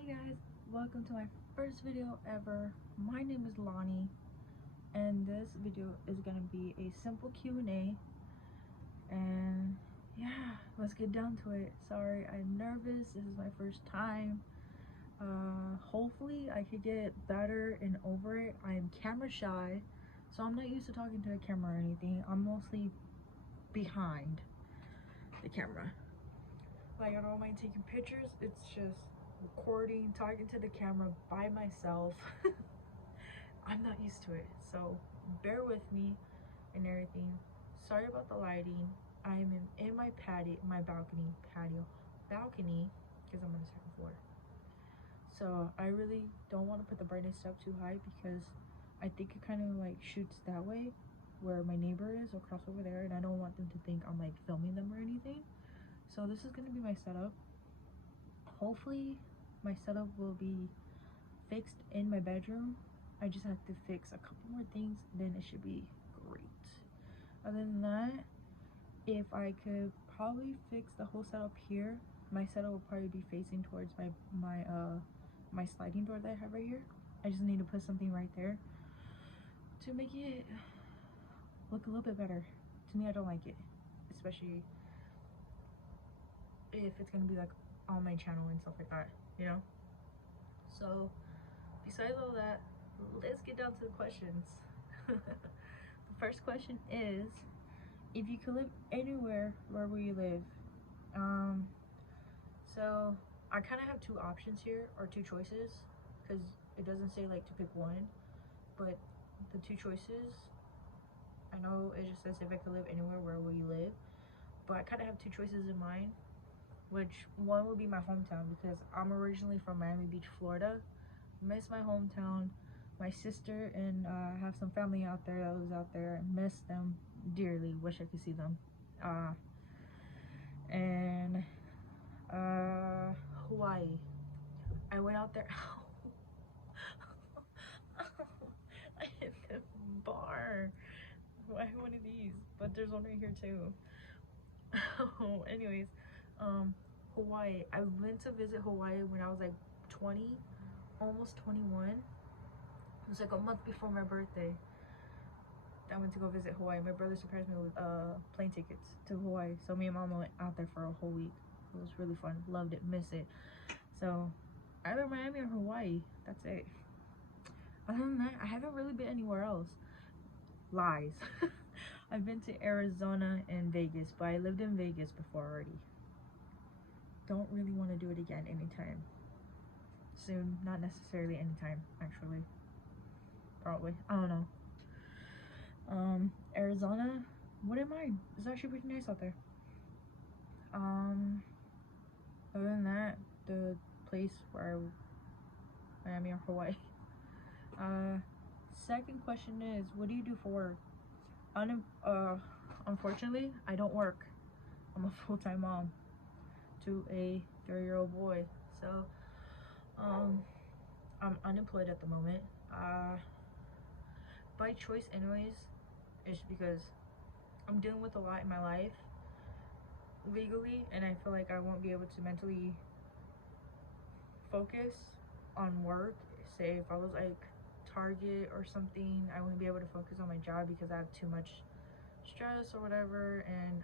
Hey guys, welcome to my first video ever. My name is Lonnie, and this video is gonna be a simple Q&A. And yeah, let's get down to it. Sorry, I'm nervous. This is my first time. Hopefully I could get better and over it. I am camera shy, so I'm not used to talking to a camera or anything. I'm mostly behind the camera. Like, I don't mind taking pictures. It's just recording, talking to the camera by myself. I'm not used to it, so bear with me and everything. Sorry about the lighting. I'm in my patio, balcony, because I'm on the second floor. So I really don't want to put the brightness up too high because I think it kind of like shoots that way where my neighbor is across over there, and I don't want them to think I'm like filming them or anything. So this is gonna be my setup. Hopefully my setup will be fixed in my bedroom. I just have to fix a couple more things, then it should be great. Other than that, if I could probably fix the whole setup here, my setup will probably be facing towards my sliding door that I have right here. I just need to put something right there to make it look a little bit better. To me, I don't like it, especially if it's gonna be like on my channel and stuff like that, you know? So besides all that, let's get down to the questions. The first question is, if you could live anywhere, where will you live? So I kind of have two options here, or two choices, because it doesn't say like to pick one, but the two choices, I know it just says if I could live anywhere, where will you live? But I kind of have two choices in mind, which one will be my hometown, because I'm originally from Miami Beach, Florida. Miss my hometown. My sister and I have some family out there that lives out there. Miss them dearly. Wish I could see them. And Hawaii. I went out there. I hit the bar. Why one of these? But there's one right here too. Anyways, Hawaii. I went to visit Hawaii when I was like 20, almost 21. It was like a month before my birthday. I went to go visit Hawaii. My brother surprised me with plane tickets to Hawaii. So me and Mama went out there for a whole week. It was really fun. Loved it. Miss it. So either Miami or Hawaii. That's it. Other than that, I haven't really been anywhere else. Lies. I've been to Arizona and Vegas, but I lived in Vegas before already. Don't really want to do it again anytime soon. Not necessarily anytime, actually. Probably. I don't know. Arizona, wouldn't mind. It's actually pretty nice out there. Other than that, the place where Miami or Hawaii. Second question is, what do you do for work? Unfortunately, I don't work. I'm a full-time mom to a 3-year-old boy. So, I'm unemployed at the moment. By choice anyways. It's because I'm dealing with a lot in my life legally, and I feel like I won't be able to mentally focus on work. Say if I was like Target or something, I wouldn't be able to focus on my job because I have too much stress or whatever, and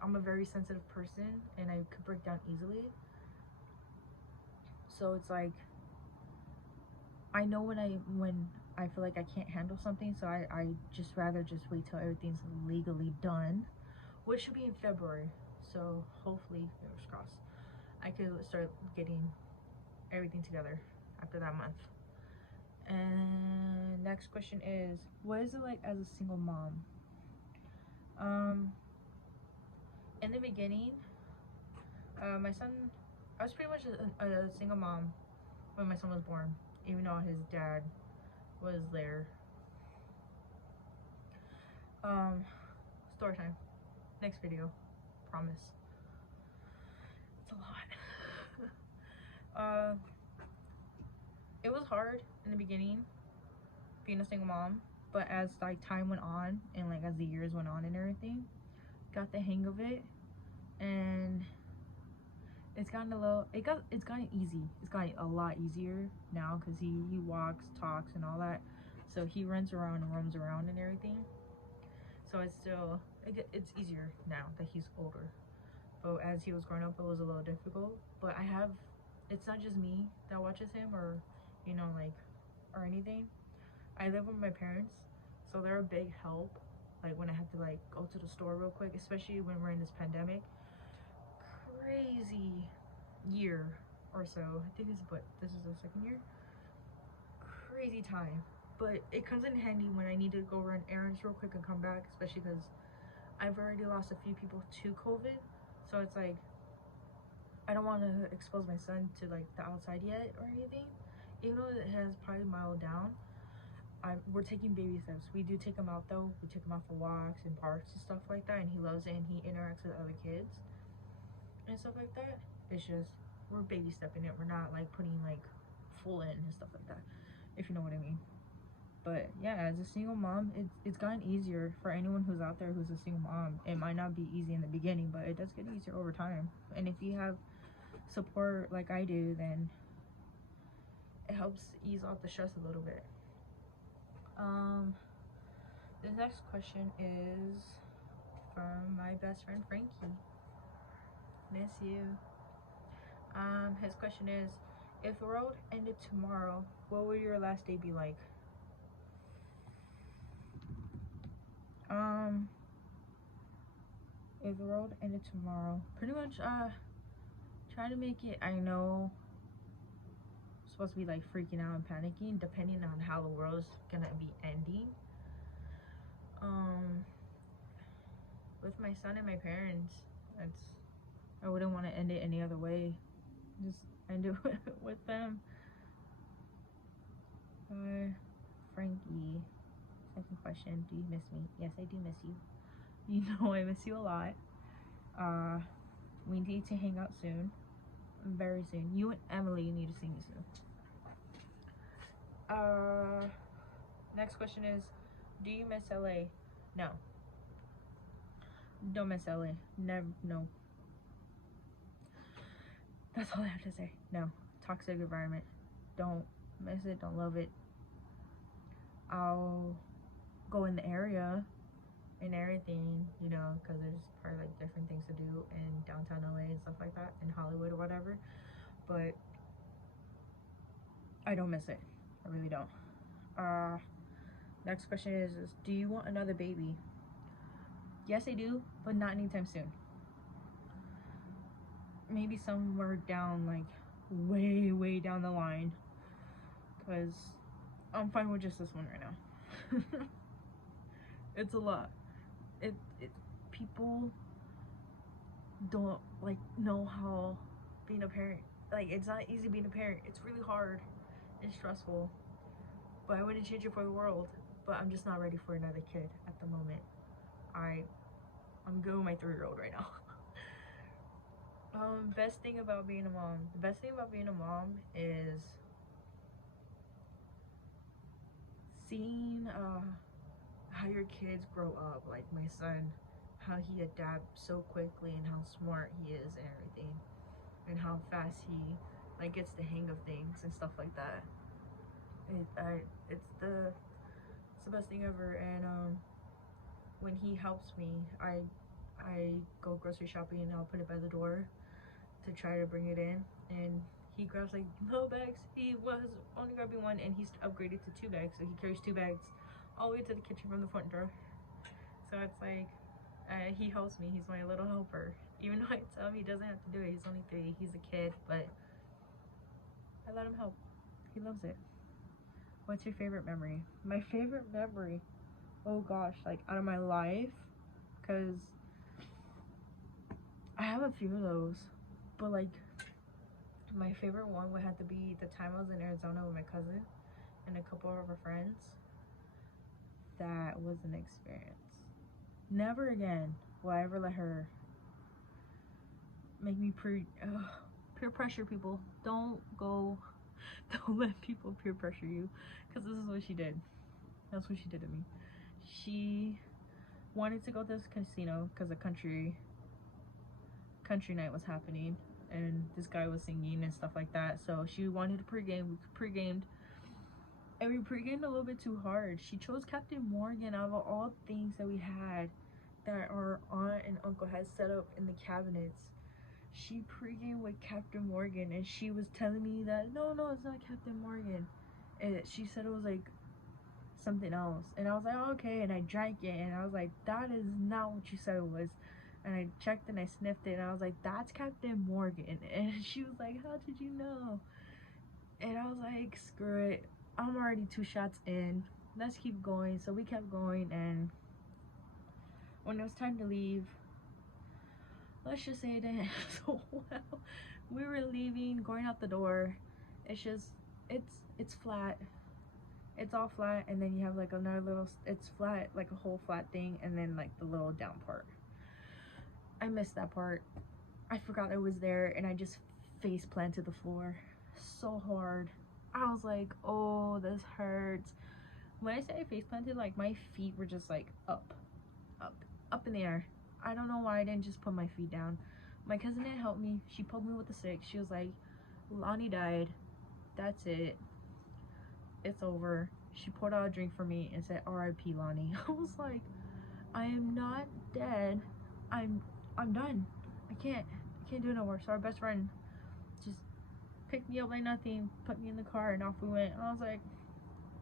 I'm a very sensitive person and I could break down easily. So it's like, I know when I feel like I can't handle something, so I just rather just wait till everything's legally done, which should be in February. So hopefully, fingers crossed, I could start getting everything together after that month. And next question is, what is it like as a single mom? In the beginning, my son, I was pretty much a single mom when my son was born, even though his dad was there. Story time. Next video. Promise. It's a lot. It was hard in the beginning, being a single mom, but as like time went on and like as the years went on and everything, got the hang of it, and it's gotten a little, it's gotten easy. It's gotten a lot easier now because he walks, talks, and all that. So he runs around and roams around and everything. So it's still, it's easier now that he's older. But as he was growing up, it was a little difficult. But I have, it's not just me that watches him, or, you know, like, or anything. I live with my parents, so they're a big help. Like when I have to like go to the store real quick, especially when we're in this pandemic. Crazy year or so. I think this is the second year. Crazy time. But it comes in handy when I need to go run errands real quick and come back, especially because I've already lost a few people to COVID. So it's like, I don't want to expose my son to like the outside yet or anything. Even though it has probably mild down, we're taking baby steps. We do take him out though. We take him out for walks and parks and stuff like that, and he loves it, and he interacts with other kids and stuff like that. It's just, we're baby stepping it. We're not like putting like full in and stuff like that, if you know what I mean. But yeah, as a single mom, it's gotten easier for anyone who's out there who's a single mom. It might not be easy in the beginning, but it does get easier over time. And if you have support like I do, then it helps ease off the stress a little bit. The next question is from my best friend Frankie. Miss you. His question is, if the world ended tomorrow, what would your last day be like? If the world ended tomorrow, pretty much try to make it, I know it's supposed to be like freaking out and panicking depending on how the world's gonna be ending. With my son and my parents, I wouldn't want to end it any other way. Just end it with them. Frankie, second question, do you miss me? Yes, I do miss you. You know I miss you a lot. We need to hang out soon. Very soon. You and Emily need to see me soon. Next question is, do you miss LA? No. Don't miss LA. Never. No. That's all I have to say. No. Toxic environment. Don't miss it. Don't love it. I'll go in the area and everything, you know, because there's probably like different things to do in downtown LA and stuff like that, in Hollywood or whatever. But I don't miss it. I really don't. Next question is do you want another baby? Yes, I do, but not anytime soon. Maybe somewhere down, like way down the line, because I'm fine with just this one right now. It's a lot. People don't like know how being a parent, like, it's not easy being a parent. It's really hard and stressful, but I wouldn't change it for the world. But I'm just not ready for another kid at the moment. I'm good with my 3-year-old right now. Best thing about being a mom. The best thing about being a mom is seeing how your kids grow up. Like my son, how he adapts so quickly and how smart he is and everything, and how fast he like gets the hang of things and stuff like that. It's the best thing ever. And when he helps me, I go grocery shopping and I'll put it by the door to try to bring it in, and he grabs like little bags. He was only grabbing one, and he's upgraded to 2 bags, so he carries 2 bags all the way to the kitchen from the front door. So it's like, he helps me. He's my little helper, even though I tell him he doesn't have to do it. He's only 3, he's a kid, but I let him help. He loves it. What's your favorite memory? My favorite memory, oh gosh, like out of my life, because I have a few of those, but like my favorite one would have to be the time I was in Arizona with my cousin and a couple of her friends. That was an experience. Never again will I ever let her make me peer pressure people. Don't let people peer pressure you, because this is what she did. That's what she did to me. She wanted to go to this casino because a country night was happening, and this guy was singing and stuff like that. So she wanted to pregame. We pregamed, and we pregamed a little bit too hard. She chose Captain Morgan out of all things that we had that our aunt and uncle had set up in the cabinets. She pregamed with Captain Morgan, and she was telling me that no, it's not Captain Morgan. And she said it was like something else, and I was like, oh, okay. And I drank it, and I was like, that is not what you said it was. And I checked and I sniffed it, and I was like, that's Captain Morgan. And she was like, how did you know? And I was like, screw it, I'm already 2 shots in, let's keep going. So we kept going, and when it was time to leave, let's just say it didn't so well. We were leaving, going out the door. It's just, it's flat. It's all flat, and then you have like another little, it's flat, like a whole flat thing, and then like the little down part. I missed that part. I forgot it was there, and I just face planted the floor so hard. I was like, oh, this hurts. When I say I face planted, like my feet were just like up in the air. I don't know why I didn't just put my feet down. My cousin didn't help me. She pulled me with the stick. She was like, Lonnie died, that's it, it's over. She poured out a drink for me and said, R.I.P. Lonnie. I was like, I am not dead. I'm done. I can't do it no more. So our best friend just picked me up like nothing, put me in the car, and off we went. And I was like,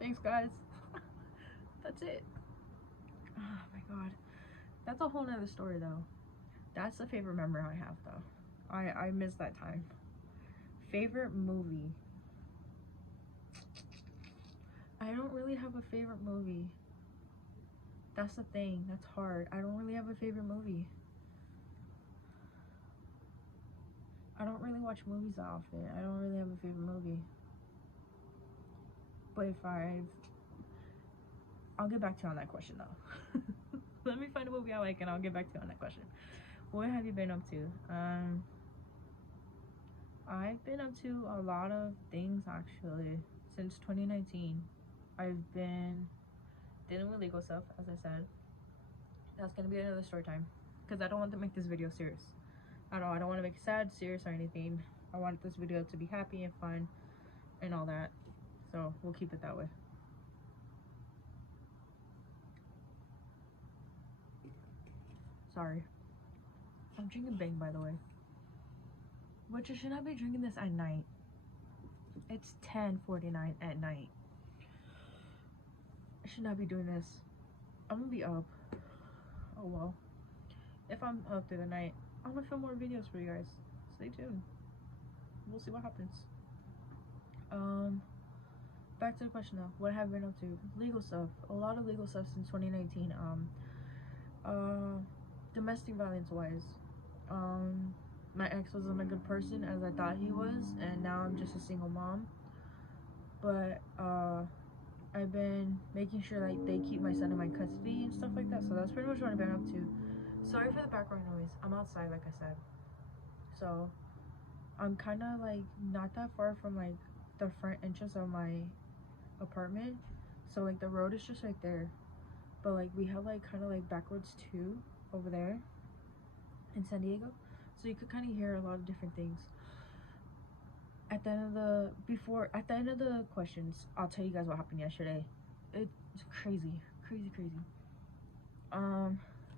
thanks guys. That's it. Oh my god. That's a whole nother story though. That's the favorite memory I have though. I miss that time. Favorite movie. I don't really have a favorite movie. That's the thing. That's hard. I don't really have a favorite movie. I don't really watch movies that often. I don't really have a favorite movie. But if I'll get back to you on that question though. Let me find a movie I like and I'll get back to you on that question. What have you been up to? I've been up to a lot of things actually. Since 2019, I've been dealing with legal stuff, as I said. That's gonna be another story time, because I don't want to make this video serious. I don't want to make it sad, serious, or anything. I want this video to be happy and fun and all that. So we'll keep it that way. Sorry. I'm drinking Bang, by the way. Which I should not be drinking this at night. It's 10:49 at night. I should not be doing this. I'm gonna be up. Oh well. If I'm up through the night, I'm gonna film more videos for you guys. Stay tuned. We'll see what happens. Back to the question though. What have I been up to? Legal stuff. A lot of legal stuff since 2019. Domestic violence wise. My ex wasn't a good person as I thought he was, and now I'm just a single mom. But I've been making sure like they keep my son in my custody and stuff like that. So that's pretty much what I've been up to. Sorry for the background noise. I'm outside, like I said. So I'm kind of like not that far from like the front entrance of my apartment. So like the road is just right there. But like we have like kind of like backwards too over there in San Diego. So you could kind of hear a lot of different things. At the end of the questions, I'll tell you guys what happened yesterday. It's crazy.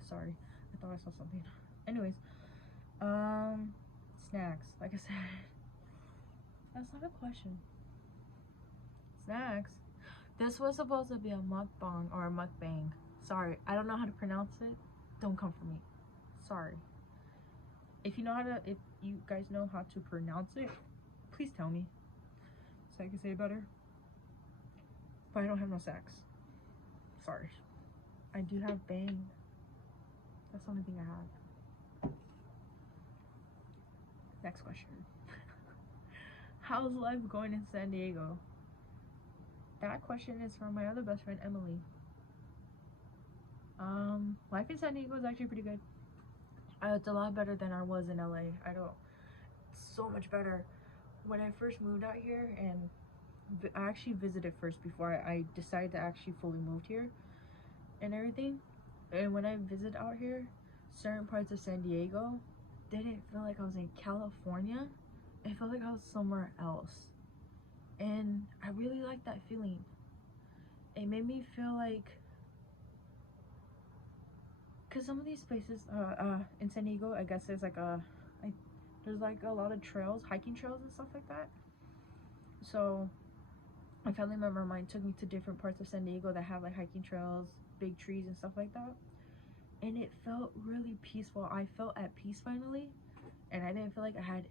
Sorry, I thought I saw something. Anyways, snacks. Like I said, that's not a question. Snacks. This was supposed to be a mukbang or a mukbang. Sorry, I don't know how to pronounce it. Don't come for me. Sorry. If you guys know how to pronounce it, please tell me so I can say it better. But I don't have no snacks. Sorry. I do have Bang. That's the only thing I have. Next question. How's life going in San Diego? That question is from my other best friend, Emily. Life in San Diego is actually pretty good. It's a lot better than I was in LA. It's so much better. When I first moved out here, and I actually visited first before I decided to actually fully move here and everything. And when I visit out here, certain parts of San Diego didn't feel like I was in California. It felt like I was somewhere else. And I really liked that feeling. It made me feel like, because some of these places in San Diego, I guess there's like there's like a lot of trails, hiking trails and stuff like that. So a family member of mine took me to different parts of San Diego that have like hiking trails, big trees and stuff like that. And it felt really peaceful. I felt at peace finally. And I didn't feel like I had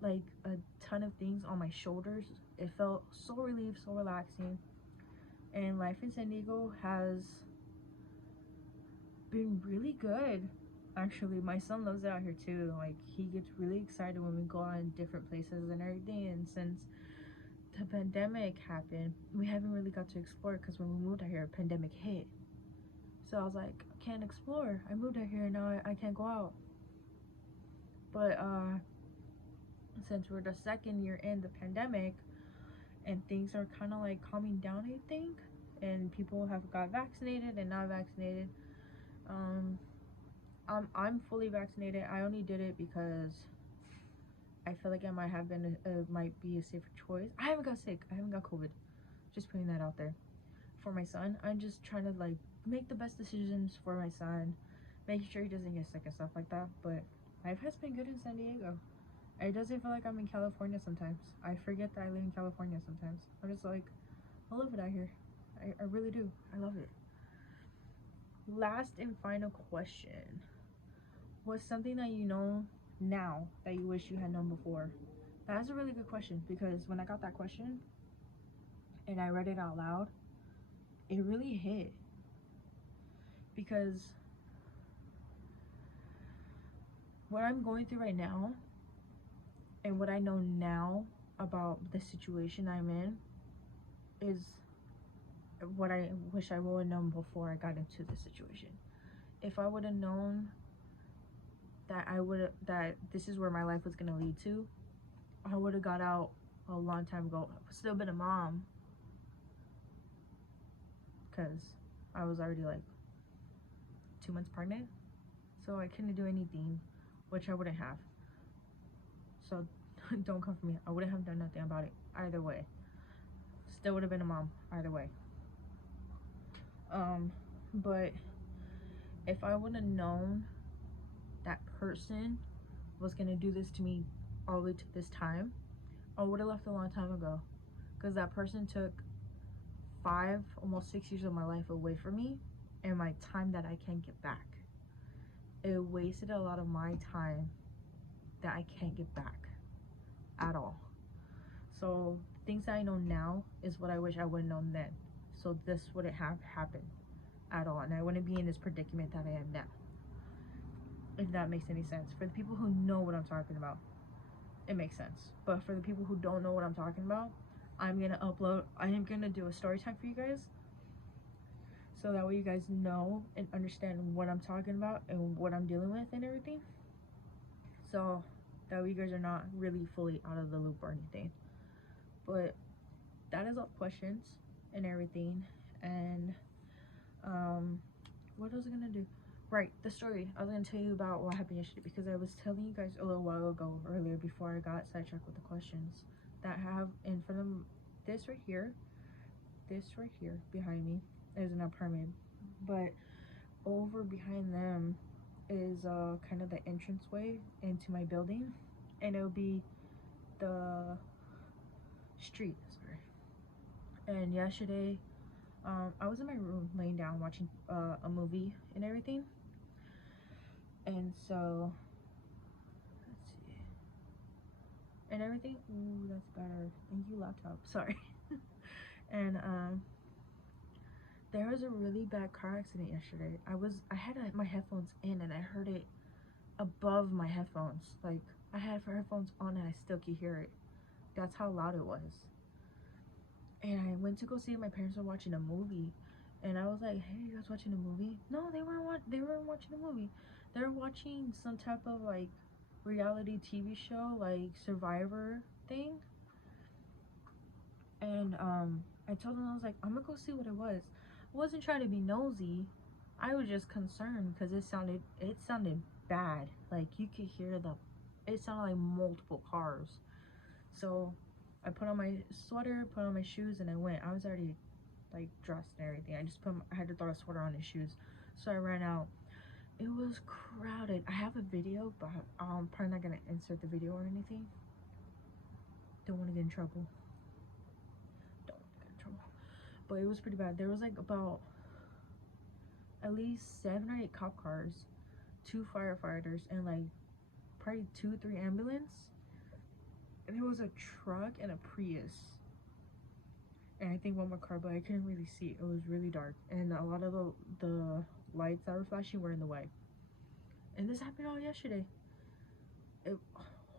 like a ton of things on my shoulders. It felt so relieved, so relaxing. And life in San Diego has been really good. Actually, my son loves it out here too. Like, he gets really excited when we go on different places and everything. And since the pandemic happened, we haven't really got to explore, because when we moved out here, pandemic hit. So I was like, I can't explore. I moved out here and now I can't go out. But since we're the second year in the pandemic and things are kind of like calming down, I think, and people have got vaccinated and not vaccinated, I'm fully vaccinated. I only did it because I feel like it might have been might be a safer choice. I haven't got sick. I haven't got COVID. Just putting that out there. For my son, I'm just trying to like make the best decisions for my son, making sure he doesn't get sick and stuff like that. But life has been good in San Diego. It doesn't feel like I'm in California sometimes. I forget that I live in California sometimes. I'm just like, I love it out here. I really do. I love it. Last and final question. What's something that you know now that you wish you had known before? That's a really good question, because when I got that question and I read it out loud, it really hit. Because what I'm going through right now and what I know now about the situation I'm in is what I wish I would have known before I got into this situation. If I would have known that this is where my life was gonna lead to, I would have got out a long time ago. Still been a mom, because I was already like 2 months pregnant, so I couldn't do anything, which I wouldn't have. So don't come for me. I wouldn't have done nothing about it either way. Still would have been a mom either way. But if I would have known that person was gonna do this to me all the way to this time, I would have left a long time ago, because that person took 5, almost 6 years of my life away from me, and my time that I can't get back. It wasted a lot of my time that I can't get back at all. So things that I know now is what I wish I would have known then. So this wouldn't have happened at all, and I wouldn't be in this predicament that I am now, if that makes any sense. For the people who know what I'm talking about, it makes sense. But for the people who don't know what I'm talking about, I am gonna do a story time for you guys, so that way you guys know and understand what I'm talking about and what I'm dealing with and everything, so that way you guys are not really fully out of the loop or anything. But that is all questions and everything. And what was I gonna do? Right, the story. I was gonna tell you about what happened yesterday, because I was telling you guys a little while ago earlier, before I got sidetracked with the questions, that I have in front of this right here behind me is an apartment, but over behind them is kind of the entranceway into my building, and it'll be the street. Sorry. And yesterday, I was in my room laying down watching a movie and everything, and so let's see, and everything. Ooh, that's better. Thank you, laptop. Sorry. And there was a really bad car accident yesterday. I had my headphones in, and I heard it above my headphones. Like, I had headphones on and I still could hear it. That's how loud it was. And I went to go see it. My parents were watching a movie, and I was like, hey, you guys watching a movie? No, they weren't watching a movie. They were watching some type of like reality TV show, like Survivor thing. And I told them, I was like, I'm gonna go see what it was. I wasn't trying to be nosy. I was just concerned because it sounded bad. Like you could hear it sounded like multiple cars. So I put on my sweater, put on my shoes, and I went. I was already like dressed and everything. I had to throw a sweater on his shoes. So I ran out. It was crowded. I have a video, but I'm probably not gonna insert the video or anything. Don't want to get in trouble. Don't want to get in trouble. But it was pretty bad. There was like about at least 7 or 8 cop cars, 2 firefighters, and like probably 2 or 3 ambulance. And there was a truck and a Prius. And I think one more car, but I couldn't really see. It was really dark. And a lot of the lights that were flashing were in the way. And this happened all yesterday.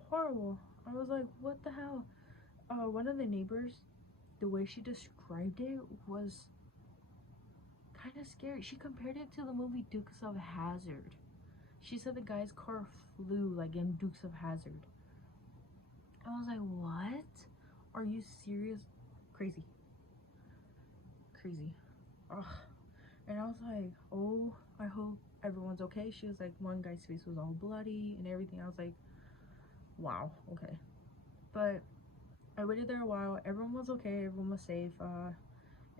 Horrible. I was like, what the hell? One of the neighbors, the way she described it was kind of scary. She compared it to the movie Dukes of Hazzard. She said the guy's car flew like in Dukes of Hazzard. I was like, what? Are you serious? Crazy. Ugh. And I was like, oh, I hope everyone's okay. She was like, one guy's face was all bloody and everything. I was like, wow, okay. But I waited there a while. Everyone was okay. Everyone was safe.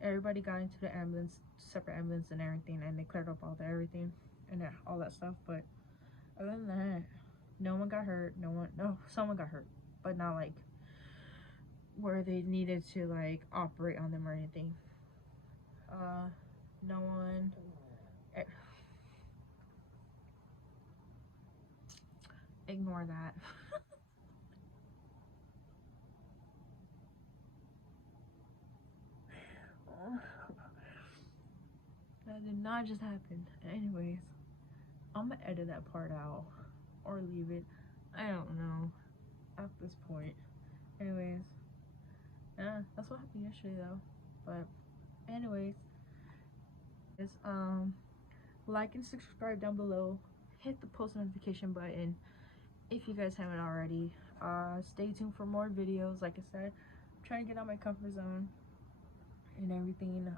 Everybody got into the ambulance, separate ambulance and everything, and they cleared up all everything and all that stuff. But other than that, no one got hurt. Someone got hurt, but not like where they needed to like operate on them or anything. No one. Ignore that. That did not just happen. Anyways, I'm gonna edit that part out or leave it. I don't know at this point. Anyways, yeah, that's what happened yesterday though. But anyways, is like and subscribe down below. Hit the post notification button if you guys haven't already. Stay tuned for more videos. Like I said, I'm trying to get out my comfort zone and everything.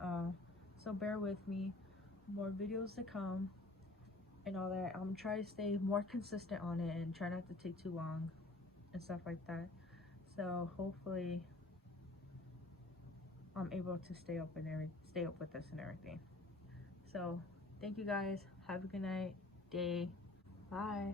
So bear with me. More videos to come and all that. I'm trying to stay more consistent on it and try not to take too long and stuff like that. So hopefully I'm able to stay up with this and everything. So thank you guys. Have a good night, day. Bye.